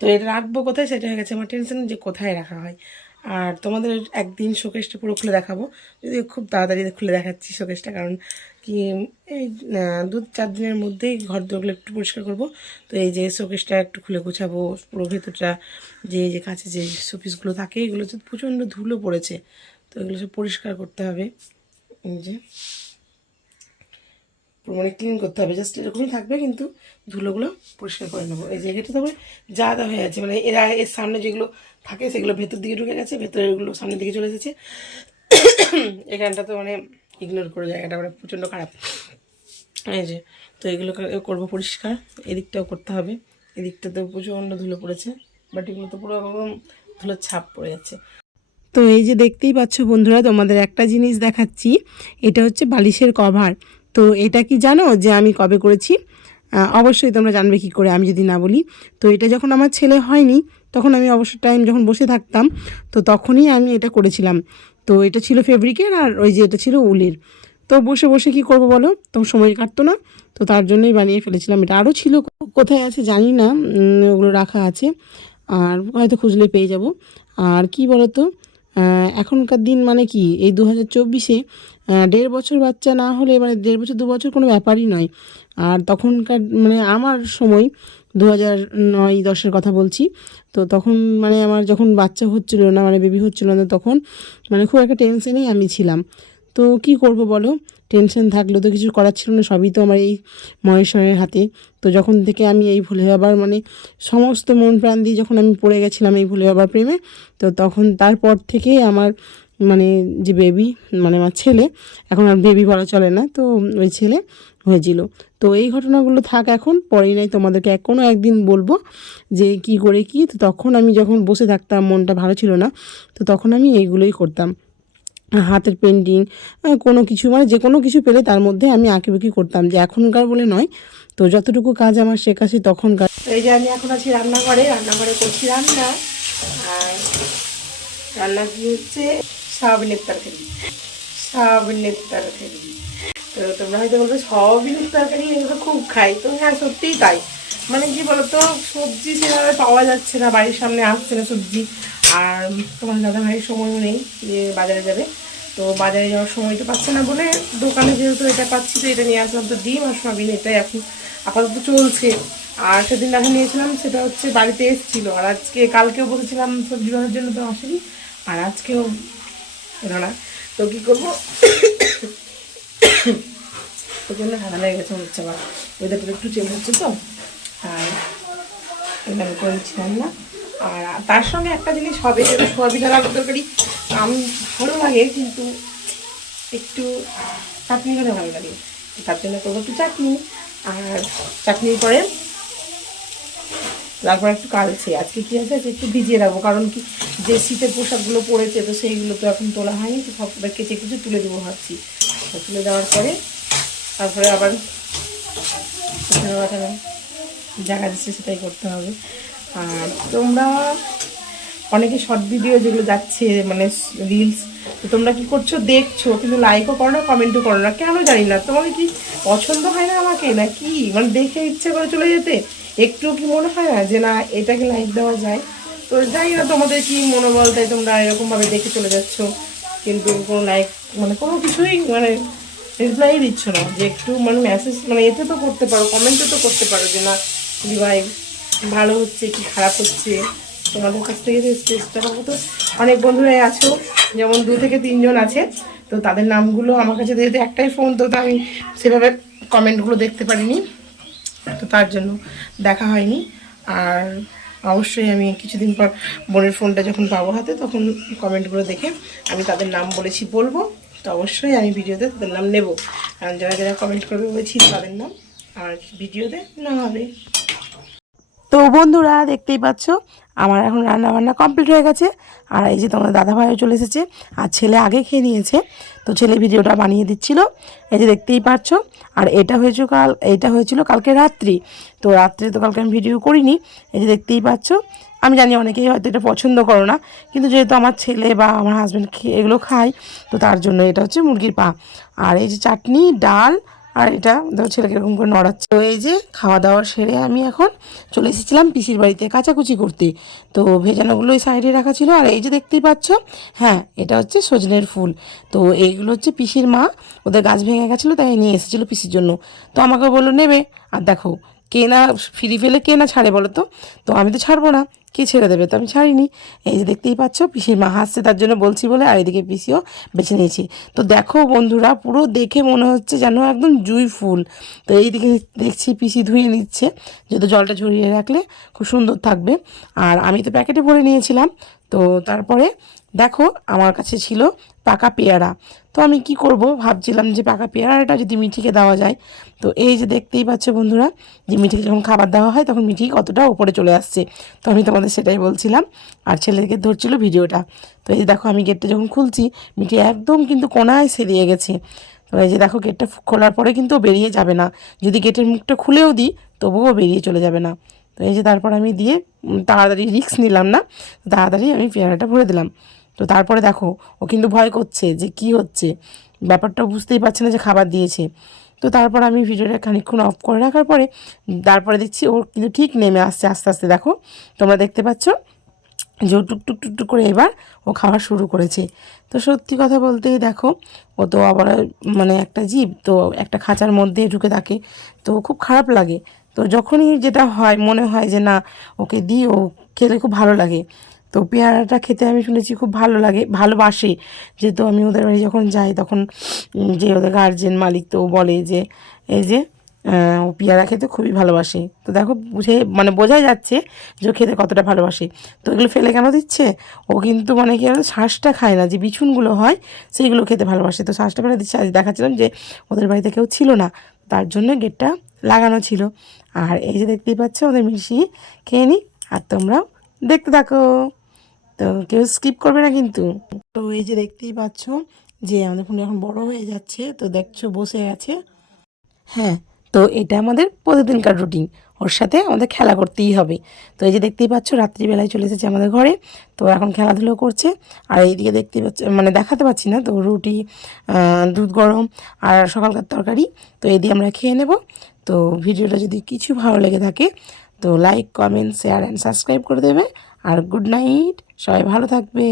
তো এটা রাখবো কোথায় সেটা হয়ে গেছে আমার টেনশন, যে কোথায় রাখা হয়। আর তোমাদের একদিন শোকেসটা পুরো খুলে দেখাবো, যদি খুব তাড়াতাড়ি খুলে দেখাচ্ছি শোকেসটা, কারণ কি এই 2-4 দিনের মধ্যেই ঘর দোরগুলো একটু পরিষ্কার করব। তো এই যে শোকেসটা একটু খুলে গোছাবো, পুরো ভেতরটা যে কাছে যে শোপিসগুলো থাকে এগুলো তো প্রচণ্ড ধুলো পড়েছে, তো এগুলো সব পরিষ্কার করতে হবে। এই যে মানে ক্লিন করতে হবে, জাস্ট এরকমই থাকবে কিন্তু ধুলোগুলো পরিষ্কার করে নেবো। এই জায়গাটা তারপরে যা হয়ে আছে, মানে এর সামনে যেগুলো থাকে সেগুলো ভেতর দিকে ঢুকে গেছে, ভেতরেরগুলো সামনের দিকে চলে এসেছে। এখানটা তো মানে ইগনোর করে জায়গাটা মানে প্রচণ্ড খারাপ। এই যে তো এগুলো করবো পরিষ্কার, এদিকটাও করতে হবে, এদিকটাতেও প্রচণ্ড ধুলো পড়েছে, বাট এগুলো তো পুরো একদম ধুলোর ছাপ পড়ে যাচ্ছে। তো এই যে দেখতেই পাচ্ছ বন্ধুরা, তোমাদের একটা জিনিস দেখাচ্ছি, এটা হচ্ছে বালিশের কভার। তো এটা কি জানো যে আমি কবে করেছি? অবশ্যই তোমরা জানবে কি করে আমি যদি না বলি। তো এটা যখন আমার ছেলে হয়নি তখন আমি অবশ্য টাইম যখন বসে থাকতাম, তো তখনই আমি এটা করেছিলাম। তো এটা ছিল ফেব্রিকের, আর ওই যে এটা ছিল উলের। তো বসে বসে কি করব বলো, তখন সময় কাটতো না, তো তার জন্যই বানিয়ে ফেলেছিলাম। এটা আরও ছিল, কোথায় আছে জানি না, ওগুলো রাখা আছে, আর হয়তো খুঁজলে পেয়ে যাব। আর কি বলো তো, এখনকার দিন মানে কি এই 2024-এ 1.5 বছর বাচ্চা না হলে মানে 1.5 বছর 2 বছর কোনো ব্যাপারই নয়। আর তখনকার মানে আমার সময় 2009-10-এর কথা বলছি, তো তখন মানে আমার যখন বাচ্চা হচ্ছিল না, মানে বেবি হচ্ছিল না, তখন মানে খুব একটা টেনশনেই আমি ছিলাম। তো কি করব বলো, টেনশন থাকলেও তো কিছু করার ছিল না, সবই তো আমার এই মহেশ্বরের হাতে। তো যখন থেকে আমি এই ভুলে যাবার মানে সমস্ত মন প্রাণ দিয়ে যখন আমি পড়ে গেছিলাম এই ভুলে যাবার প্রেমে, তো তখন তারপর থেকেই আমার মানে যে বেবি, মানে আমার ছেলে, এখন আর বেবি বলা চলে না, তো ওই ছেলে হয়েছিল। তো এই ঘটনাগুলো থাক, এখন পরেই নাই, তোমাদেরকে কোনো একদিন বলবো যে কি করে কি। তো তখন আমি যখন বসে থাকতাম, মনটা ভালো ছিল না, তো তখন আমি এইগুলোই করতাম, হাতের পেন্টিং, কোনো কিছু মানে যে কোনো কিছু পেলে তার মধ্যে আমি আঁকিবুকি করতাম, যে এখনকার বলে নয়। তো যতটুকু কাজ আমার শেখাছে তখনকার। এই যে আমি এখন আছি রান্নাঘরে করছি রান্না। আর রান্না কি হচ্ছে, সয়াবিনের তরকারি। তো তোমরা হয়তো বলবে সয়াবিনের তরকারি এগুলো খুব খাই, তো হ্যাঁ সত্যিই তাই। মানে কি বলতো, সবজি সেভাবে পাওয়া যাচ্ছে না, বাড়ির সামনে আসছে না সবজি। আর তোমার দাদা ভাইয়ের সময়ও নেই যে বাজারে যাবে, তো বাজারে যাওয়ার সময়টা পাচ্ছে না বলে দোকানে যেহেতু এটা পাচ্ছি তো এটা নিয়ে আসলাম। তো ডিম আর সয়াবিন এটাই এখন আপাতত চলছে। আর সেদিন দেখা নিয়েছিলাম, সেটা হচ্ছে বাড়িতে এসেছিলো, আর আজকে কালকেও বলেছিলাম সবজি বানার জন্য, তো আসেনি, আর আজকেও এলো না। তো কী করবো, ওই জন্য ঠান্ডা লেগে গেছে হচ্ছে, আবার ওয়েদারটা একটু চেঞ্জ হচ্ছে তো, আর এটা আমি করে দিচ্ছিলাম না। আর তার সঙ্গে একটা জিনিস হবে, যেটা সোয়াবিন আর আলুর তরকারি আমি ভালো লাগে, কিন্তু একটু চাটনি হলে ভালো লাগে, তার জন্য করবো একটু চাটনি। আর চাটনির পরে তারপর একটু কালছে, আজকে কী আছে একটু ভিজিয়ে রাখবো, কারণ কি যে শীতের পোশাকগুলো পরেছে তো সেইগুলো তো এখন তোলা হয়নি, তো সব কেচে কিছু তুলে দেবো ভাবছি। তুলে দেওয়ার পরে তারপরে আবার জায়গা দিচ্ছে সেটাই করতে হবে। আর তোমরা অনেকে শর্ট ভিডিও যেগুলো যাচ্ছে মানে রিলস, তো তোমরা কি করছো দেখছো, কিন্তু লাইকও করো না, কমেন্টও করো না, কেন জানি না। তোমাকে কি পছন্দ হয় না আমাকে, না কি মানে দেখে ইচ্ছে করে চলে যেতে, একটু কি মনে হয় না যে না এটাকে লাইক দেওয়া যায়? তো জানি না তোমাদের কি মনোবল, তাই তোমরা এরকমভাবে দেখে চলে যাচ্ছ, কিন্তু কোনো লাইক মানে কোনো কিছুই মানে রিপ্লাই দিচ্ছ না, যে একটু মানে মেসেজ মানে এতে তো করতে পারো, কমেন্টও তো করতে পারো যে না দিভাই ভালো হচ্ছে কি খারাপ হচ্ছে, তোমাদের কাছ থেকে যে চেষ্টা করবো। তো অনেক বন্ধুরাই আছো, যেমন 2 থেকে 3 জন আছে, তো তাদের নামগুলো আমার কাছে যেহেতু একটাই ফোন, তো আমি সেভাবে কমেন্টগুলো দেখতে পারিনি, তো তার জন্য দেখা হয়নি। আর অবশ্যই আমি কিছুদিন পর বোনের ফোনটা যখন পাবো হাতে, তখন কমেন্টগুলো দেখে আমি তাদের নাম বলবো, তো অবশ্যই আমি ভিডিওতে তাদের নাম নেব, কারণ যারা যারা কমেন্ট করবে বলেছি তাদের নাম আর ভিডিওতে না হবে। তো বন্ধুরা দেখতেই পাচ্ছ আমার এখন রান্না বান্না কমপ্লিট হয়ে গেছে, আর এই যে তোমাদের দাদাভাইও চলে এসেছে, আর ছেলে আগে খেয়ে নিয়েছে, তো ছেলে ভিডিওটা বানিয়ে দিচ্ছিল, এই যে দেখতেই পাচ্ছ। আর এটা হয়েছিল কালকে রাত্রি, তো রাত্রে তো কালকে আমি ভিডিও করিনি, এই যে দেখতেই পাচ্ছ। আমি জানি অনেকেই হয়তো এটা পছন্দ করো না, কিন্তু যেহেতু আমার ছেলে বা আমার হাজব্যান্ড এগুলো খায়, তো তার জন্য এটা হচ্ছে মুরগির পা। আর এই যে চাটনি, ডাল, আর এটা ধরো ছেলেকে এরকম করে নড়াচ্ছে। তো এই যে খাওয়া দাওয়া সেরে আমি এখন চলে এসেছিলাম পিসির বাড়িতে কাচাকুচি করতে। তো ভেজানোগুলো ওই সাইডে রাখা ছিল। আর এই যে দেখতেই পাচ্ছ, হ্যাঁ এটা হচ্ছে সজনের ফুল। তো এইগুলো হচ্ছে পিসির মা, ওদের গাছ ভেঙে গেছিলো তাই নিয়ে এসেছিলো পিসির জন্য। তো আমাকে বললো নেবে। আর দেখো কে না ফিরি ফেলে কে না ছাড়ে বলো তো? তো আমি তো ছাড়বো না, কে ছেড়ে দেবে? তো আমি ছাড়িনি। এই যে দেখতেই পাচ্ছ পিসির মা হাসছে তার জন্য বলছি বলে, আর এদিকে পিসিও বেছে নিয়েছি। তো দেখো বন্ধুরা, পুরো দেখে মনে হচ্ছে যেন একদম জুঁই ফুল। তো এইদিকে দেখছি পিসি ধুয়ে নিচ্ছে, যেহেতু জলটা ঝরিয়ে রাখলে খুব সুন্দর থাকবে। আর আমি তো প্যাকেটে ভরে নিয়েছিলাম। তো তারপরে দেখো আমার কাছে ছিল পাকা পেয়ারা। তো আমি কি করব ভাবছিলাম যে পাকা পেয়ারাটা যদি মিঠিকে দেওয়া যায়। তো এই যে দেখতেই পাচ্ছ বন্ধুরা, যে মিঠিকে যখন খাবার দেওয়া হয় তখন মিঠি কতটা উপরে চলে আসছে। তো আমি তোমাদের সেটাই বলছিলাম, আর ছেলেকে ধরছিল ভিডিওটা। তো এই যে দেখো আমি গেটটা যখন খুলছি, মিঠি একদম কিন্তু কোনায় সেরিয়ে গেছে। তো এই যে দেখো গেটটা খোলার পরে কিন্তু ও বেরিয়ে যাবে না, যদি গেটের মুখটা খুলেও দিই তবুও বেরিয়ে চলে যাবে না। তো এই যে তারপর আমি দিয়ে তাড়াতাড়ি রিস্ক নিলাম না, তাড়াতাড়ি আমি পেয়ারাটা ভরে দিলাম। তো তারপরে দেখো ও কিন্তু ভয় করছে যে কি হচ্ছে, ব্যাপারটা বুঝতেই পারছে না যে খাবার দিয়েছে। তো তারপর আমি ভিডিওটা খানিকক্ষণ অফ করে রাখার পরে তারপরে দেখছি ওর কিন্তু ঠিক নেমে আসছে আস্তে আস্তে। দেখো তোমরা দেখতে পাচ্ছ যে ও টুকটুক টুকটুক করে এবার ও খাওয়া শুরু করেছে। তো সত্যি কথা বলতেই দেখো ও তো আবার মানে একটা জীব তো একটা খাঁচার মধ্যে ঢুকে থাকে, তো খুব খারাপ লাগে। তো যখনই যেটা হয় মনে হয় যে না ওকে দিই, ও খেলে খুব ভালো লাগে। তো পেয়ারাটা খেতে আমি শুনেছি খুব ভালো লাগে, ভালোবাসে। যেহেতু আমি ওদের বাড়ি যখন যাই তখন যে ওদের গার্জেন মালিক তো বলে যে এই যে ও পেয়ারা খেতে খুবই ভালোবাসে। তো দেখো বুঝে মানে বোঝাই যাচ্ছে যে ও খেতে কতটা ভালোবাসে। তো এগুলো ফেলে কেন দিচ্ছে? ও কিন্তু মানে কি শ্বাসটা খায় না, যে বিছুনগুলো হয় সেইগুলো খেতে ভালোবাসে। তো শ্বাসটা ফেলে দিচ্ছে। আজ দেখাচ্ছিলাম যে ওদের বাড়িতে কেউ ছিল না, তার জন্য গেটটা লাগানো ছিল। আর এই যে দেখতেই পাচ্ছ ওদের মিশি খেয়ে নিই, আর তোমরাও দেখতে থাকো। তো কেউ স্কিপ করবে না কিন্তু। তো এই যে দেখতেই পাচ্ছ যে আমাদের ফোন এখন বড় হয়ে যাচ্ছে, তো দেখছো বসে আছে। হ্যাঁ, তো এটা আমাদের প্রতিদিনকার রুটিন, ওর সাথে আমাদের খেলা করতেই হবে। তো এই যে দেখতেই পাচ্ছ রাত্রিবেলায় চলে এসেছে আমাদের ঘরে, তো এখন খেলাধুলো করছে। আর এইদিকে দেখতেই পাচ্ছ মানে দেখাতে পাচ্ছি না, তো রুটি, দুধ গরম আর সকালকার তরকারি, তো এই দিয়ে আমরা খেয়ে নেব। তো ভিডিওটা যদি কিছু ভালো লেগে থাকে তো like comment share and subscribe করে দেবে। আর গুড নাইট, সবাই ভালো থাকবে।